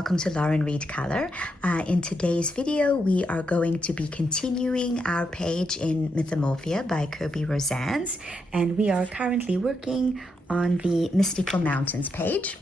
welcome to Lauren Reed Color. In today's video, we are going to be continuing our page in Mythomorphia by Kerby Rosanes, and we are currently working on the Mystical Mountains page.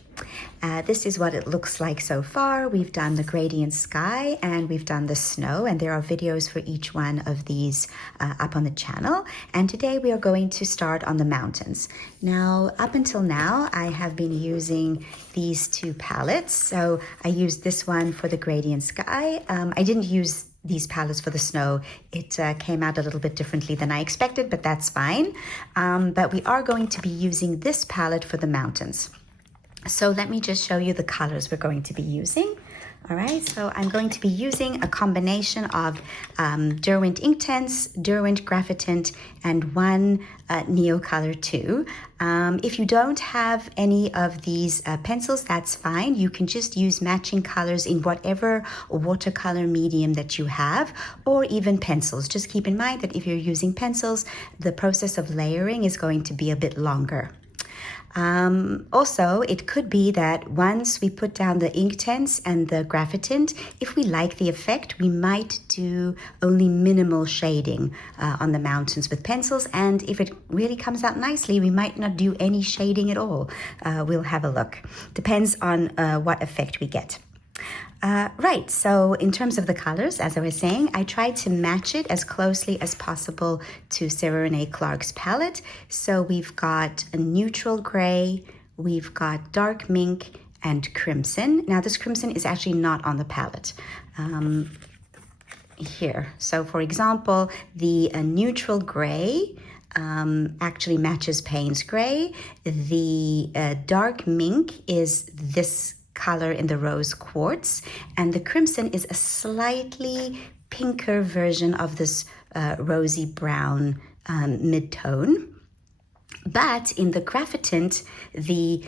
This is what it looks like so far. We've done the gradient sky and we've done the snow, and there are videos for each one of these up on the channel. And today we are going to start on the mountains. Now, up until now, I have been using these two palettes. So I used this one for the gradient sky. I didn't use these palettes for the snow. It came out a little bit differently than I expected, but that's fine. But we are going to be using this palette for the mountains. So let me just show you the colors we're going to be using. All right, so I'm going to be using a combination of Derwent Inktense, Derwent Graphitint, and one Neocolor 2. If you don't have any of these pencils, that's fine. You can just use matching colors in whatever watercolor medium that you have, or even pencils. Just keep in mind that if you're using pencils, the process of layering is going to be a bit longer. Also, it could be that once we put down the Inktense and the Graphitint, if we like the effect, we might do only minimal shading on the mountains with pencils. And if it really comes out nicely, we might not do any shading at all. We'll have a look. Depends on what effect we get. Right, so in terms of the colors, as I was saying, I tried to match it as closely as possible to Sarah Renee Clark's palette. So we've got a neutral gray, we've got dark mink, and crimson. Now this crimson is actually not on the palette here. So for example, the neutral gray actually matches Payne's gray. The dark mink is this color in the rose quartz, and the crimson is a slightly pinker version of this rosy brown mid-tone. But in the Graphitint, the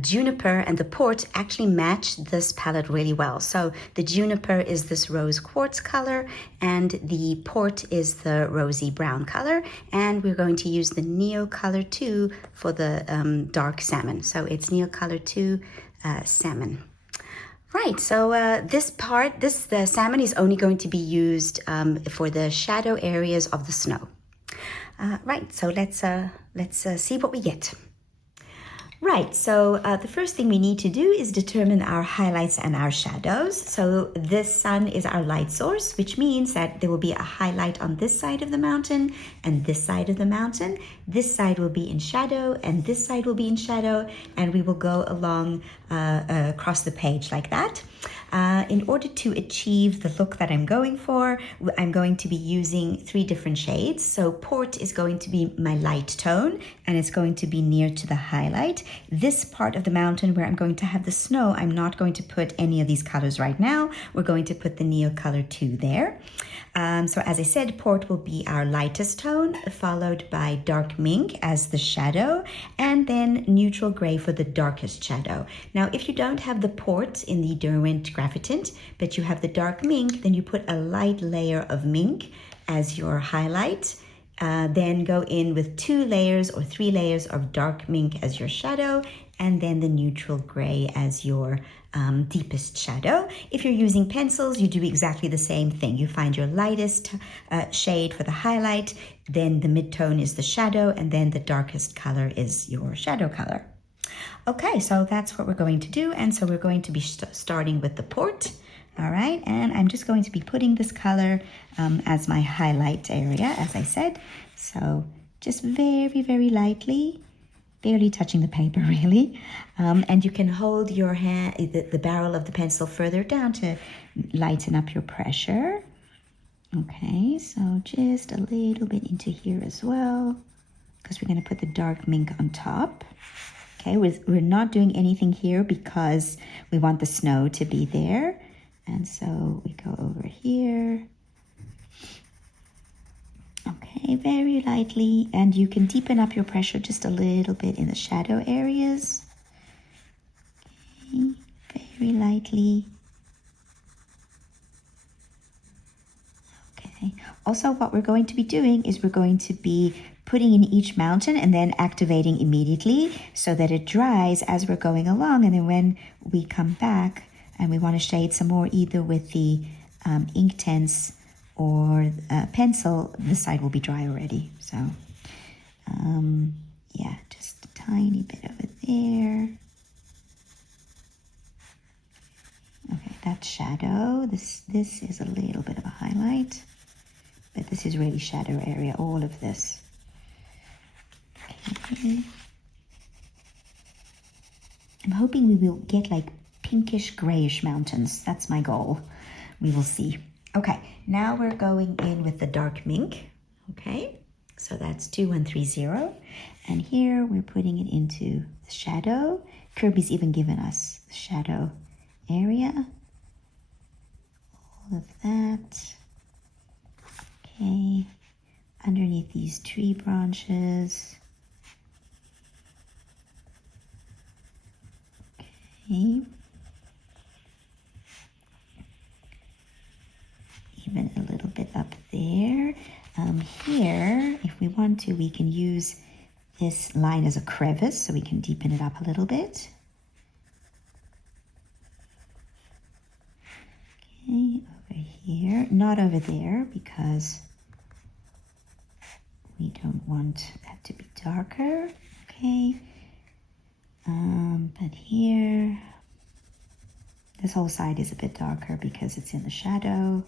juniper and the port actually match this palette really well. So the juniper is this rose quartz color, and the port is the rosy brown color. And we're going to use the Neocolor 2 for the dark salmon. So it's Neocolor 2 salmon. Right, so the salmon is only going to be used for the shadow areas of the snow. Right, so let's see what we get. Right, so the first thing we need to do is determine our highlights and our shadows. So this sun is our light source, which means that there will be a highlight on this side of the mountain and this side of the mountain. This side will be in shadow and this side will be in shadow, and we will go along across the page like that. In order to achieve the look that I'm going for, I'm going to be using 3 different shades. So port is going to be my light tone, and it's going to be near to the highlight. This part of the mountain where I'm going to have the snow, I'm not going to put any of these colors right now. We're going to put the Neocolor 2 there. So as I said, port will be our lightest tone, followed by dark mink as the shadow, and then neutral gray for the darkest shadow. Now, if you don't have the port in the Derwent Graphitint, but you have the dark mink, then you put a light layer of mink as your highlight. Then go in with 2 layers or 3 layers of dark mink as your shadow, and then the neutral gray as your deepest shadow. If you're using pencils, you do exactly the same thing. You find your lightest shade for the highlight, then the mid-tone is the shadow, and then the darkest color is your shadow color. Okay, so that's what we're going to do, and so we're going to be starting with the port. All right, and I'm just going to be putting this color as my highlight area, as I said. So just very, very lightly, barely touching the paper really. And you can hold your hand, the barrel of the pencil further down to lighten up your pressure. Okay, so just a little bit into here as well, because we're going to put the dark mink on top. Okay, we're not doing anything here because we want the snow to be there. And so we go over here. Okay, very lightly, and you can deepen up your pressure just a little bit in the shadow areas. Okay, very lightly. Okay, also what we're going to be doing is we're going to be putting in each mountain and then activating immediately so that it dries as we're going along. And then when we come back and we want to shade some more either with the Inktense or pencil, this side will be dry already. So yeah, just a tiny bit over there. Okay, that's shadow. This is a little bit of a highlight, but this is really shadow area, all of this. Okay. I'm hoping we will get like pinkish grayish mountains. That's my goal. We will see. Okay, now we're going in with the dark mink. Okay, so that's 2130. And here we're putting it into the shadow. Kerby's even given us the shadow area. All of that. Okay, underneath these tree branches. Okay. Even a little bit up there. Here, if we want to, we can use this line as a crevice, so we can deepen it up a little bit. Okay, over here, not over there, because we don't want that to be darker. Okay, but here, this whole side is a bit darker because it's in the shadow.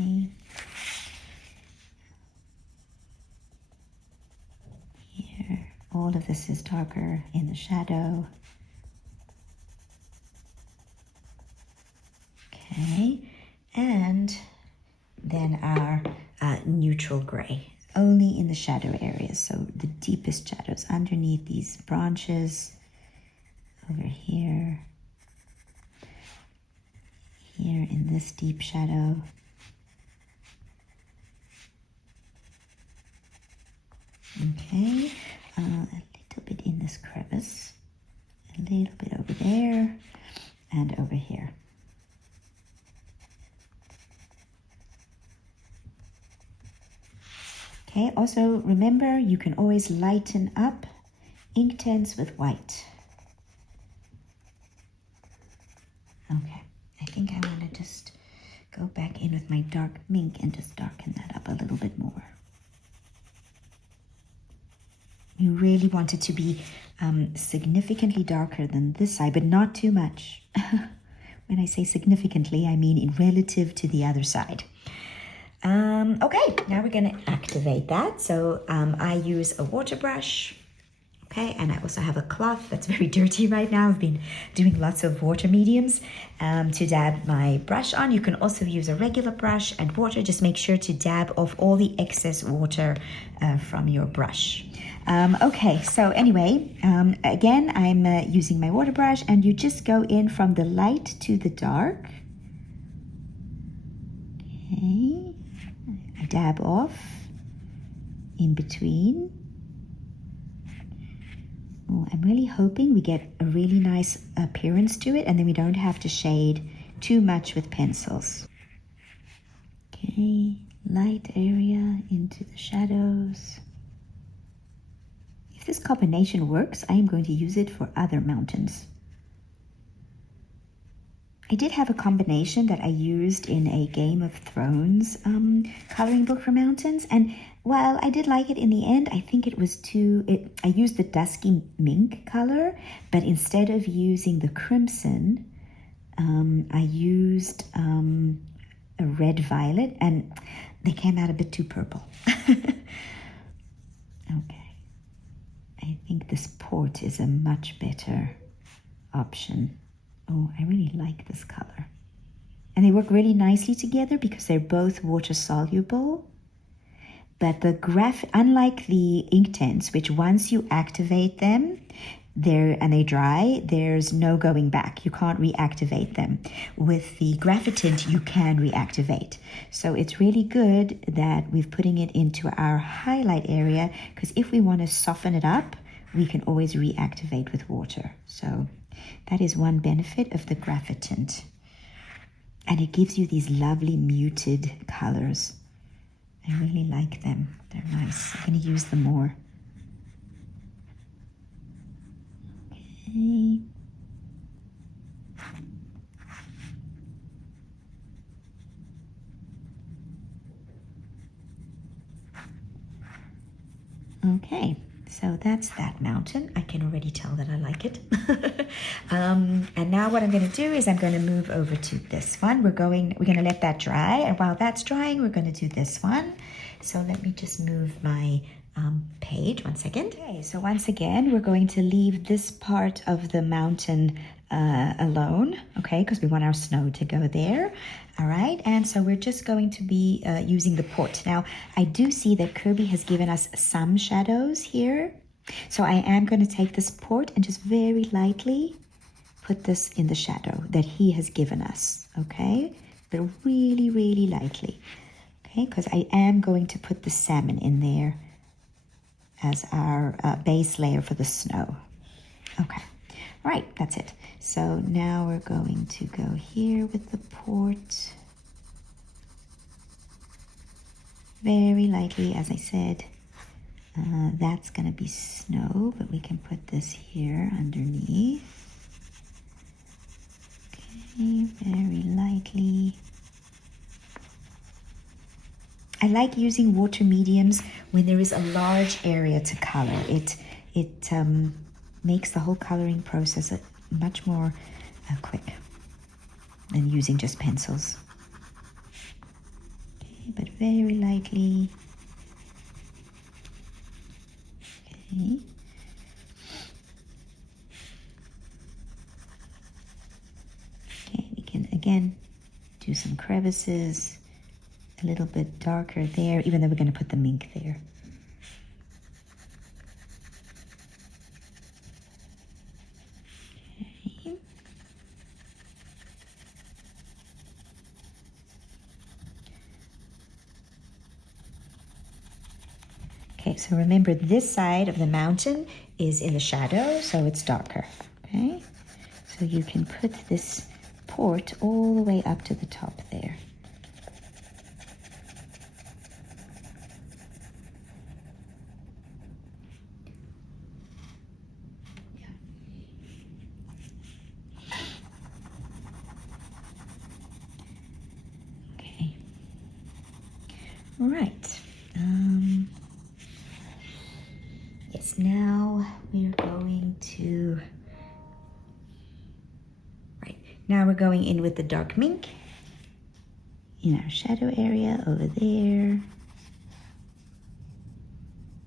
Okay. Here, all of this is darker in the shadow. Okay, and then our neutral gray, only in the shadow areas, so the deepest shadows underneath these branches, over here, here in this deep shadow. Okay, a little bit in this crevice, a little bit over there, and over here. Okay, also remember you can always lighten up Inktense with white. Okay, I think I want to just go back in with my dark mink and just darken that up a little bit more. You really want it to be significantly darker than this side, but not too much. When I say significantly, I mean in relative to the other side. Okay, now we're going to activate that. So I use a water brush. Okay, and I also have a cloth that's very dirty right now. I've been doing lots of water mediums to dab my brush on. You can also use a regular brush and water. Just make sure to dab off all the excess water from your brush. Okay, so anyway, again, I'm using my water brush, and you just go in from the light to the dark. Okay, I dab off in between. Oh, I'm really hoping we get a really nice appearance to it, and then we don't have to shade too much with pencils. Okay, light area into the shadows. If this combination works, I am going to use it for other mountains. I did have a combination that I used in a Game of Thrones coloring book for mountains, and while I did like it in the end, I think it was I used the dusky mink color, but instead of using the crimson, I used a red violet, and they came out a bit too purple. Okay, I think this port is a much better option. Oh, I really like this color. And they work really nicely together because they're both water soluble. But unlike the Inktense, which once you activate them, and they dry, there's no going back. You can't reactivate them. With the Graphitint, you can reactivate. So it's really good that we're putting it into our highlight area, because if we want to soften it up, we can always reactivate with water. So that is one benefit of the Graphitint. And it gives you these lovely muted colors. I really like them. They're nice. I'm going to use them more. Okay. Okay, so that's that mountain. I can already tell that I like it. And now what I'm going to do is I'm going to move over to this one. We're going to let that dry, and while that's drying, we're going to do this one. So let me just move my page 1 second. Okay, so once again, we're going to leave this part of the mountain alone, okay, because we want our snow to go there. All right, and so we're just going to be using the port. Now, I do see that Kerby has given us some shadows here. So I am going to take this port and just very lightly put this in the shadow that he has given us, okay? But really, really lightly, okay? Because I am going to put the salmon in there as our base layer for the snow. Okay, all right, that's it. So now we're going to go here with the port. Very lightly, as I said. That's going to be snow, but we can put this here underneath. Okay, very lightly. I like using water mediums when there is a large area to color. It makes the whole coloring process much more quick than using just pencils. Okay, but very lightly. Okay. Okay, we can again do some crevises, a little bit darker there, even though we're going to put the mink there. Okay. Okay, so remember this side of the mountain is in the shadow, so it's darker, okay? So you can put this port all the way up to the top there. Okay. All right. Yes, now we're going to... Now we're going in with the dark mink in our shadow area over there.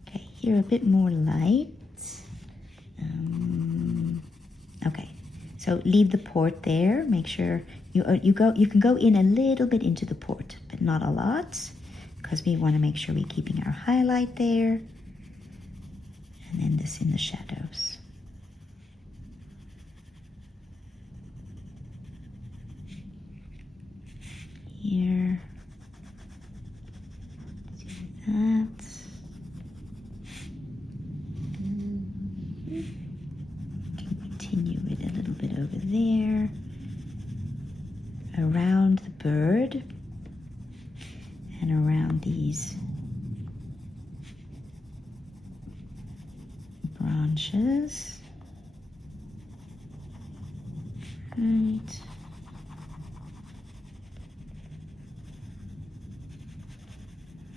Okay, here a bit more light. Okay, so leave the port there. Make sure you can go in a little bit into the port, but not a lot, because we want to make sure we're keeping our highlight there. And then this in the shadows. Here, do that. Continue it a little bit over there, around the bird, and around these branches. Right.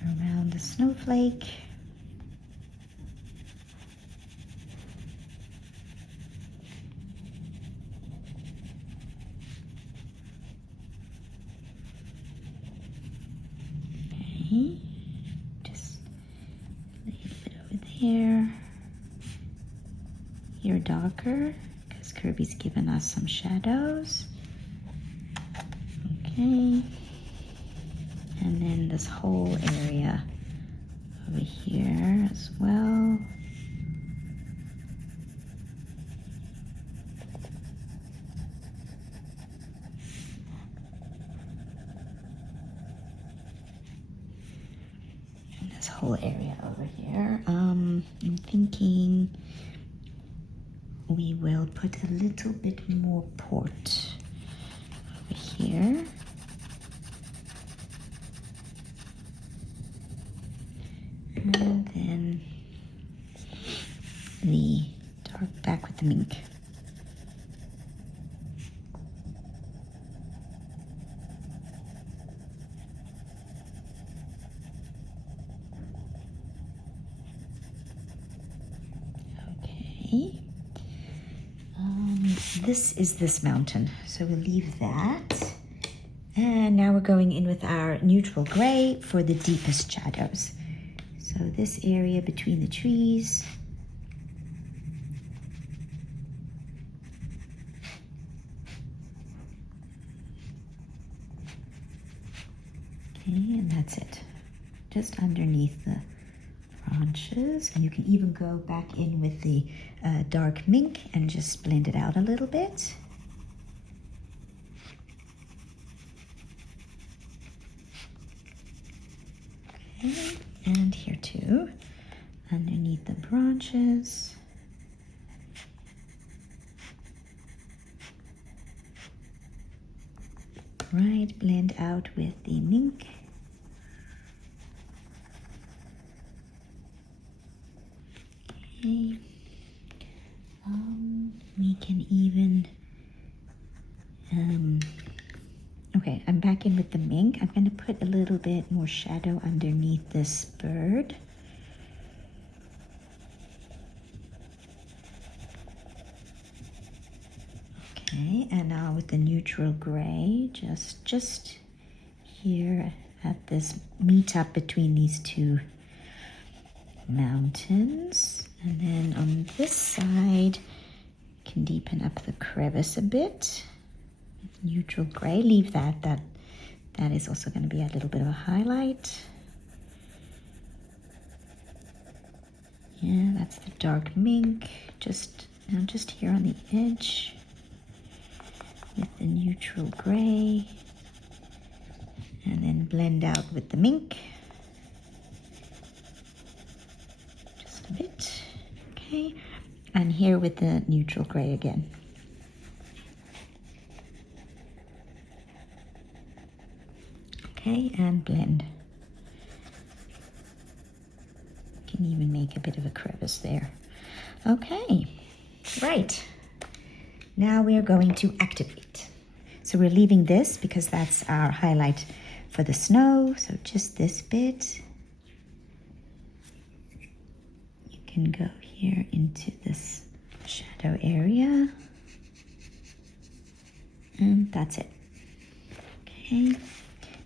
Around the snowflake. Okay, just a little bit over there. Here darker, because Kerby's given us some shadows. Okay. And then this whole area over here as well. And this whole area over here. I'm thinking we will put a little bit more port over here. And then the dark back with the mink. this is this mountain. So we'll leave that. And now we're going in with our neutral gray for the deepest shadows. So this area between the trees. Okay, and that's it. Just underneath the branches. And you can even go back in with the dark mink and just blend it out a little bit. Okay, and here too, underneath the branches. Right, blend out with the mink. Okay. We can even, okay, I'm back in with the mink. I'm going to put a little bit more shadow underneath this bird. Okay, and now with the neutral gray, just here at this meetup between these two mountains. And then on this side, you can deepen up the crevice a bit. Neutral gray, leave that. That is also going to be a little bit of a highlight. Yeah, that's the dark mink. Just here on the edge with the neutral gray. And then blend out with the mink. Just a bit. Okay. And here with the neutral gray again. Okay, and blend. You can even make a bit of a crevice there. Okay, right. Now we are going to activate. So we're leaving this because that's our highlight for the snow. So just this bit. You can go here into this shadow area. And that's it. Okay.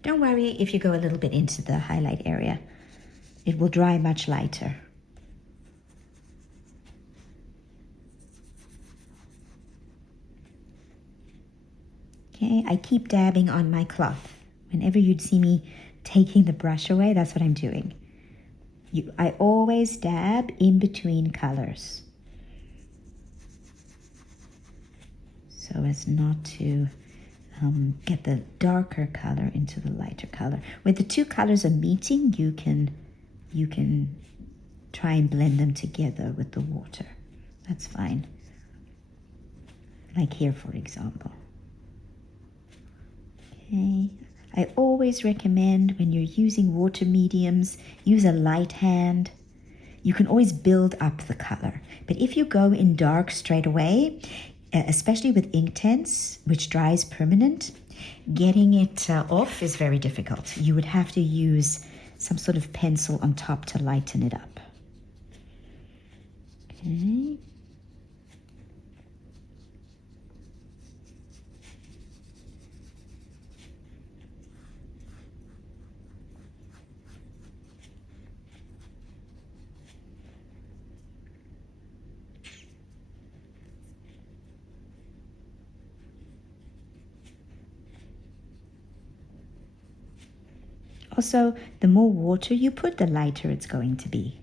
Don't worry if you go a little bit into the highlight area. It will dry much lighter. Okay, I keep dabbing on my cloth. Whenever you'd see me taking the brush away, that's what I'm doing. I always dab in between colors, so as not to get the darker color into the lighter color. When the two colors are meeting, you can try and blend them together with the water. That's fine. Like here, for example. Okay. I always recommend when you're using water mediums, use a light hand. You can always build up the color. But if you go in dark straight away, especially with Inktense, which dries permanent, getting it off is very difficult. You would have to use some sort of pencil on top to lighten it up. Okay. Also, the more water you put, the lighter it's going to be.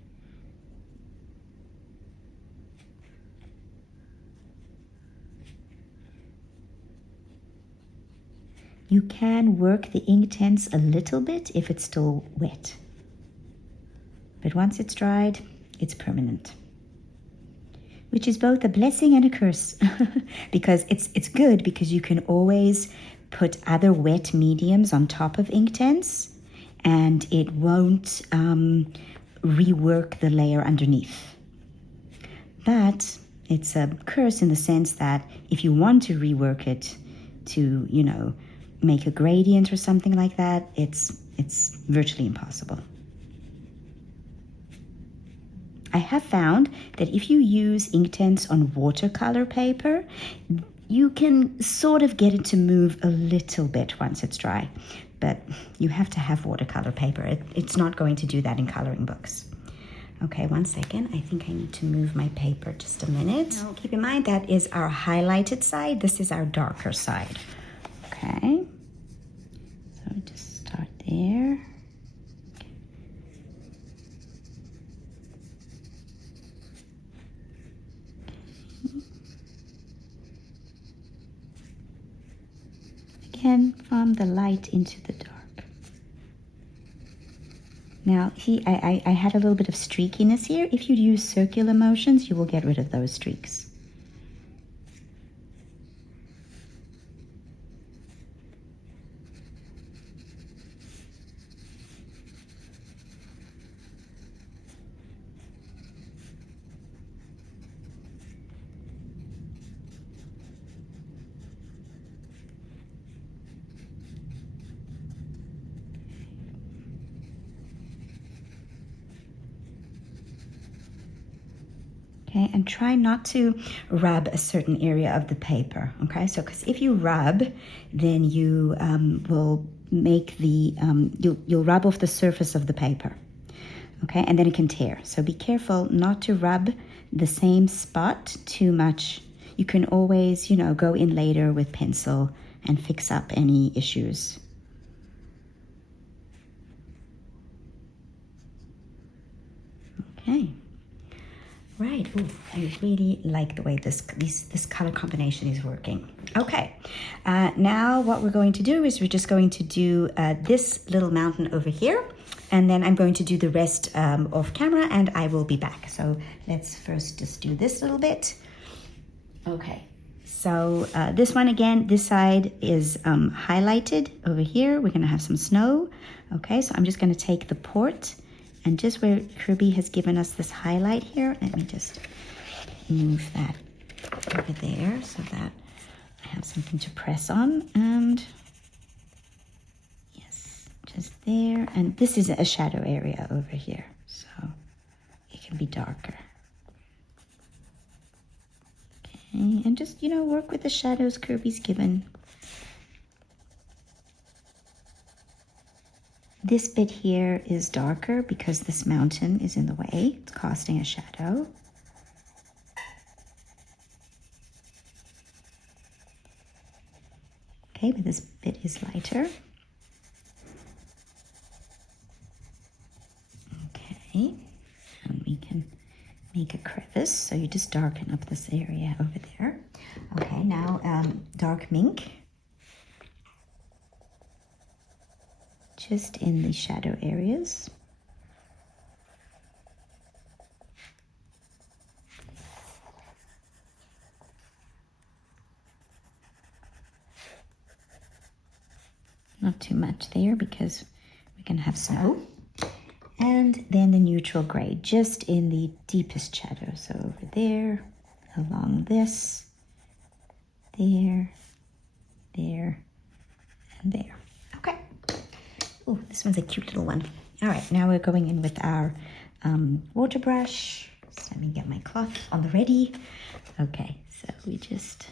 You can work the Inktense a little bit if it's still wet. But once it's dried, it's permanent. Which is both a blessing and a curse. Because it's good because you can always put other wet mediums on top of Inktense, and it won't rework the layer underneath. But it's a curse in the sense that if you want to rework it to, you know, make a gradient or something like that, it's virtually impossible. I have found that if you use Inktense on watercolor paper, You can sort of get it to move a little bit once it's dry, but you have to have watercolor paper. It's not going to do that in coloring books. Okay, 1 second. I think I need to move my paper just a minute. Now, keep in mind that is our highlighted side. This is our darker side. Okay, so just start there. Again, from the light into the dark. Now, I had a little bit of streakiness here. If you use circular motions, you will get rid of those streaks. Okay, and try not to rub a certain area of the paper, okay? So, because if you rub, then you will make the, you'll rub off the surface of the paper, okay? And then it can tear. So be careful not to rub the same spot too much. You can always, you know, go in later with pencil and fix up any issues. Okay. Right. Ooh, I really like the way this color combination is working. Okay. Now what we're going to do is we're just going to do this little mountain over here, and then I'm going to do the rest off camera, and I will be back. So let's first just do this little bit. Okay. So this one again, this side is highlighted over here. We're going to have some snow. Okay. So I'm just going to take the port. And just where Kerby has given us this highlight here, let me just move that over there so that I have something to press on. And yes, just there. And this is a shadow area over here, so it can be darker. Okay, and just, you know, work with the shadows Kerby's given. This bit here is darker because this mountain is in the way. It's casting a shadow. Okay, but this bit is lighter. Okay, and we can make a crevice. So you just darken up this area over there. Okay, now dark mink. Just in the shadow areas. Not too much there because we can have snow. And then the neutral gray, just in the deepest shadow. So over there, along this, there, there, and there. Okay. Oh, this one's a cute little one. All right, now we're going in with our water brush. So let me get my cloth on the ready. Okay, so we just...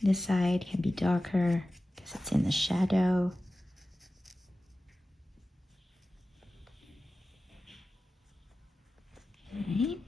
This side can be darker because it's in the shadow. Okay.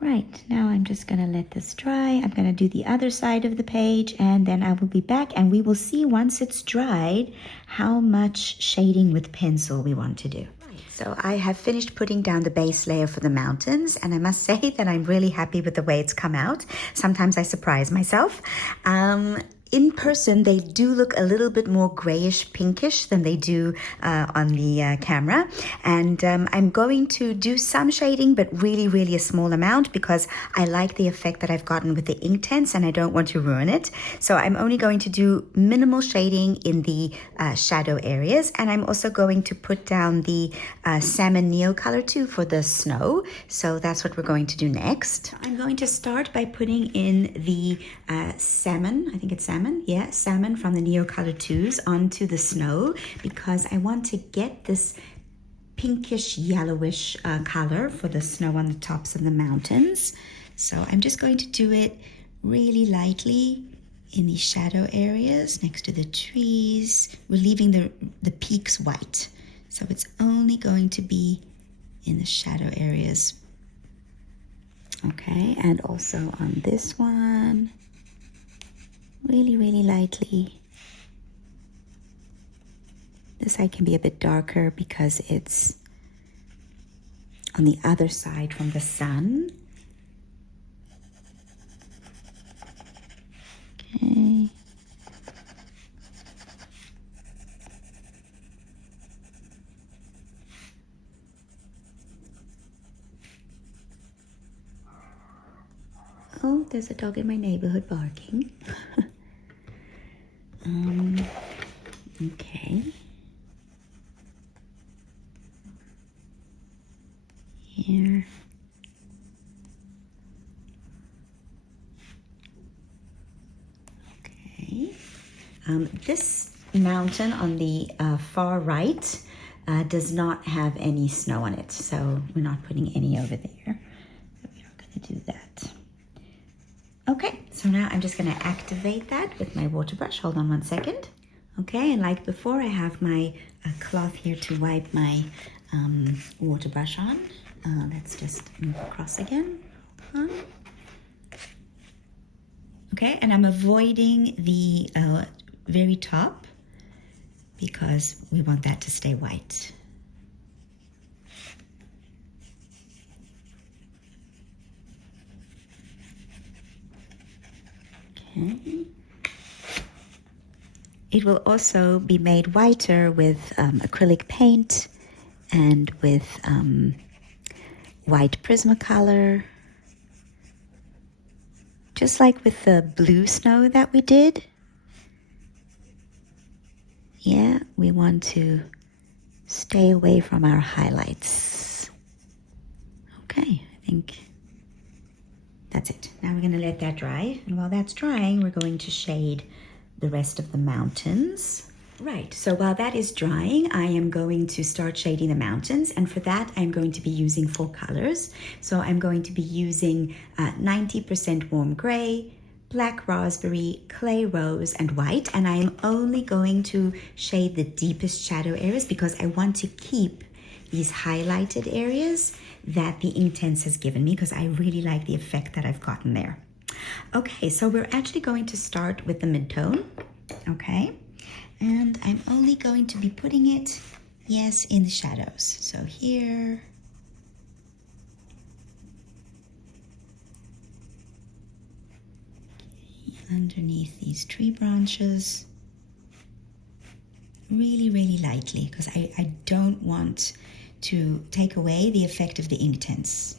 Right, now I'm just going to let this dry. I'm going to do the other side of the page, and then I will be back, and we will see once it's dried how much shading with pencil we want to do. So I have finished putting down the base layer for the mountains, and I must say that I'm really happy with the way it's come out. Sometimes I surprise myself. in person, they do look a little bit more grayish pinkish than they do on the camera. And I'm going to do some shading, but really a small amount, because I like the effect that I've gotten with the Inktense and I don't want to ruin it. So I'm only going to do minimal shading in the shadow areas. And I'm also going to put down the salmon neo color too for the snow. So that's what we're going to do next. I'm going to start by putting in the salmon, I think it's salmon. Yeah, salmon from the Neo Color 2s onto the snow, because I want to get this pinkish yellowish color for the snow on the tops of the mountains. So I'm just going to do it really lightly in the shadow areas next to the trees. We're leaving the peaks white. So it's only going to be in the shadow areas. Okay, and also on this one. Really lightly. This side can be a bit darker because it's on the other side from the sun. Okay. Oh, there's a dog in my neighborhood barking. Okay. Here. Okay. This mountain on the far right does not have any snow on it, so we're not putting any over there. So we're not going to do that. Okay, so now I'm just going to activate that with my water brush. Hold on one second. Okay, and like before, I have my cloth here to wipe my water brush on. Let's just move across again. Hold on. Okay, and I'm avoiding the very top because we want that to stay white. Okay. It will also be made whiter with acrylic paint and with white Prismacolor. Just like with the blue snow that we did. Yeah, we want to stay away from our highlights. Okay, I think that's it. Now we're going to let that dry. And while that's drying, we're going to shade the rest of the mountains. Right, so while that is drying, I am going to start shading the mountains, and for that I'm going to be using 4 colors. So I'm going to be using 90% warm gray, black raspberry, clay rose, and white, and I am only going to shade the deepest shadow areas because I want to keep these highlighted areas that the Inktense has given me, because I really like the effect that I've gotten there. Okay, so we're actually going to start with the mid-tone, okay? And I'm only going to be putting it, yes, in the shadows. So here. Okay, underneath these tree branches. Really lightly, because I don't want to take away the effect of the Inktense.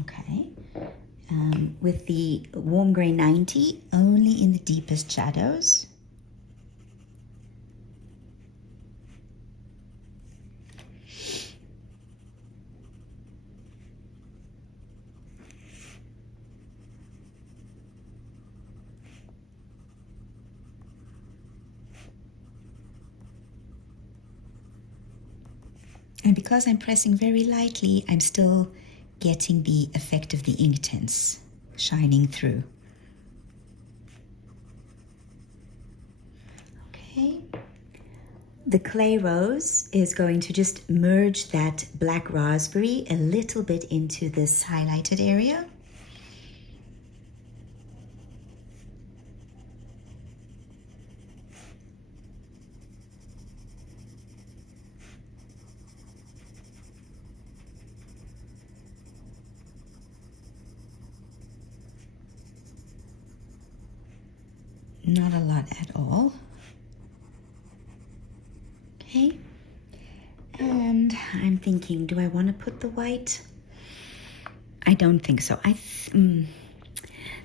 Okay, with the warm gray 90, only in the deepest shadows. And because I'm pressing very lightly, I'm still getting the effect of the Inktense shining through. Okay. The clay rose is going to just merge that black raspberry a little bit into this highlighted area. not a lot at all. Okay, and I'm thinking, do I want to put the white? I don't think so.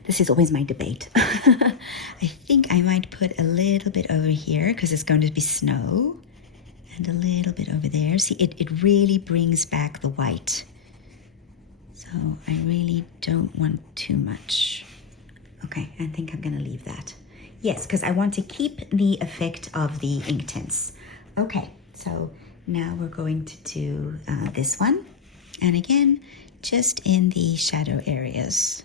This is always my debate. I think I might put a little bit over here because it's going to be snow, and a little bit over there. See, it really brings back the white. So I really don't want too much. Okay, I think I'm gonna leave that. Yes, because I want to keep the effect of the ink tints. Okay, so now we're going to do this one. And again, just in the shadow areas.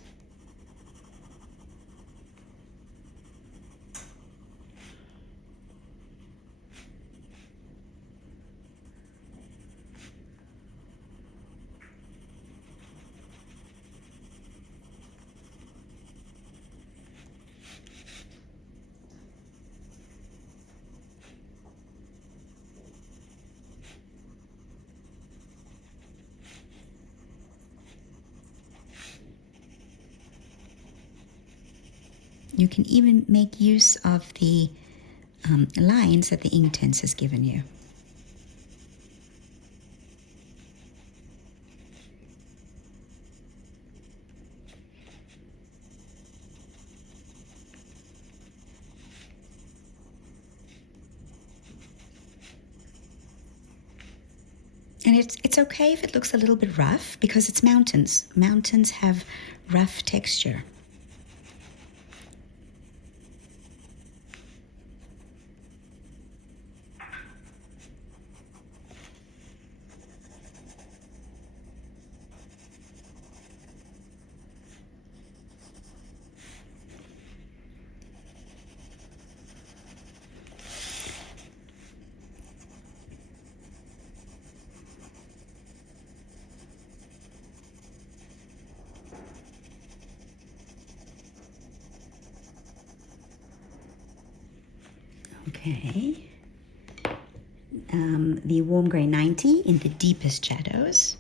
You can even make use of the lines that the ink tints has given you. And it's okay if it looks a little bit rough because it's mountains. Mountains have rough texture. Okay. The warm gray 90 in the deepest shadows.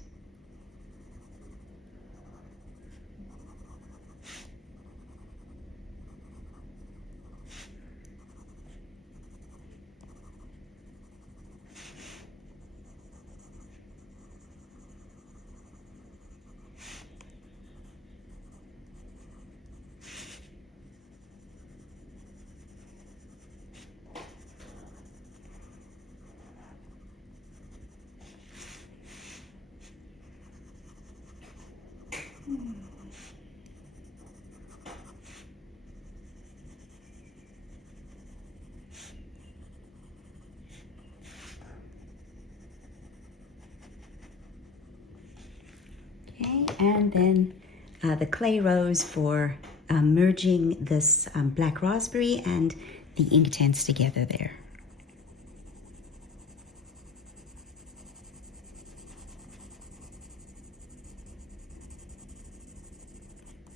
Okay, and then the clay rose for merging this black raspberry and the ink tints together there.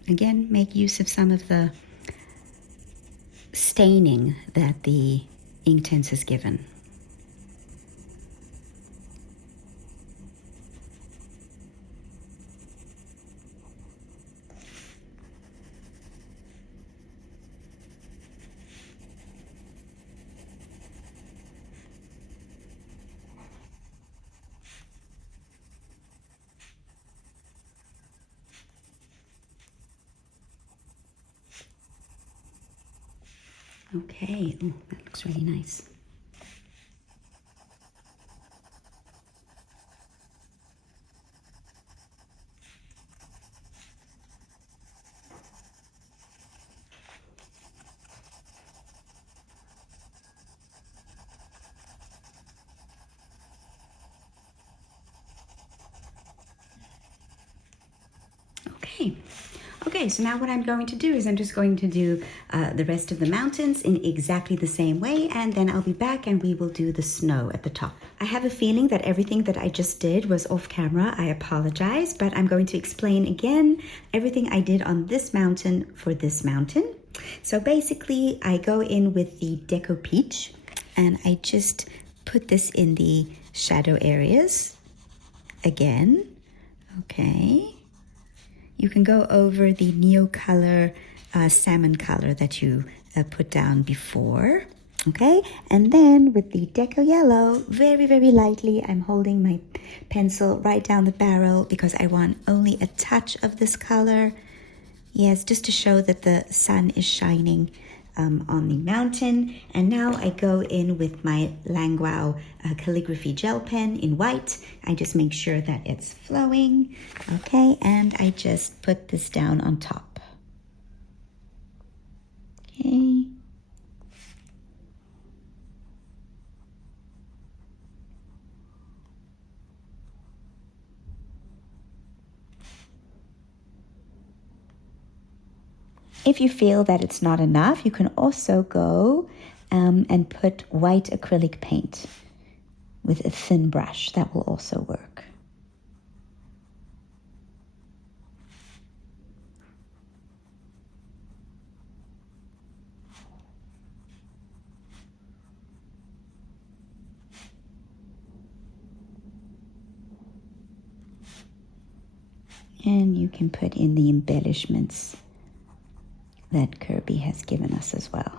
Again, make use of some of the staining that the ink tints has given. Okay, oh, that looks really nice. Okay. Okay, so now what I'm going to do is I'm just going to do the rest of the mountains in exactly the same way, and then I'll be back and we will do the snow at the top. I have a feeling that everything that I just did was off camera. I apologize, but I'm going to explain again everything I did on this mountain for this mountain. So basically, I go in with the Deco Peach, and I just put this in the shadow areas again. Okay. You can go over the Neo color, salmon color that you put down before. Okay, and then with the Deco Yellow, very, very lightly, I'm holding my pencil right down the barrel because I want only a touch of this color. Yes, just to show that the sun is shining on the mountain. And now I go in with my Langwao calligraphy gel pen in white. I just make sure that it's flowing. Okay, and I just put this down on top. Okay. If you feel that it's not enough, you can also go and put white acrylic paint with a thin brush. That will also work. And you can put in the embellishments that Kerby has given us as well.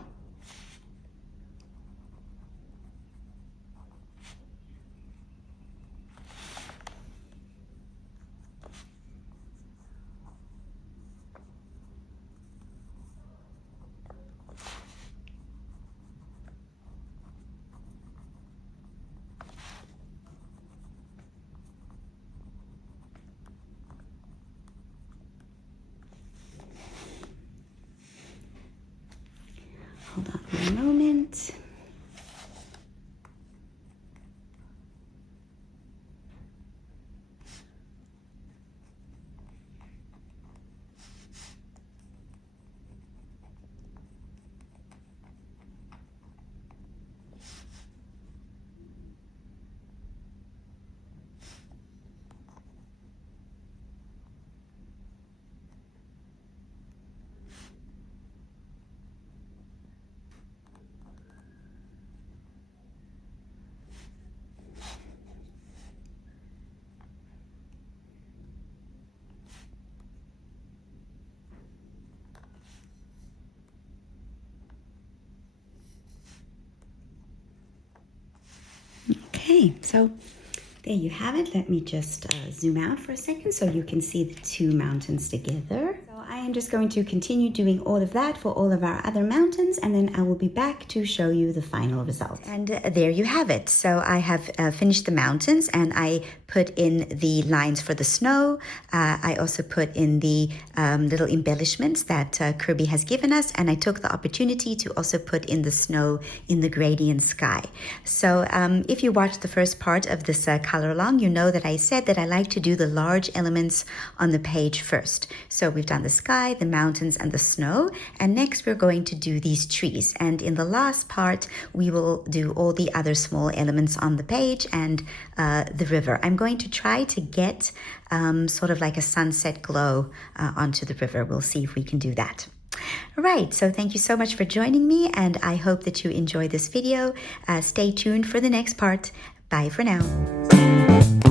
Hold on one moment. Okay, so there you have it. Let me just zoom out for a second so you can see the two mountains together. So I am just going to continue doing all of that for all of our other mountains, and then I will be back to show you the final result. And there you have it. So I have finished the mountains, and I put in the lines for the snow. I also put in the little embellishments that Kerby has given us, and I took the opportunity to also put in the snow in the gradient sky. So if you watched the first part of this color along, you know that I said that I like to do the large elements on the page first. So we've done the sky, the mountains, and the snow, and next we're going to do these trees. And in the last part, we will do all the other small elements on the page and the river. I'm going to try to get sort of like a sunset glow onto the river. We'll see if we can do that. All right, so thank you so much for joining me, and I hope that you enjoyed this video. Stay tuned for the next part. Bye for now.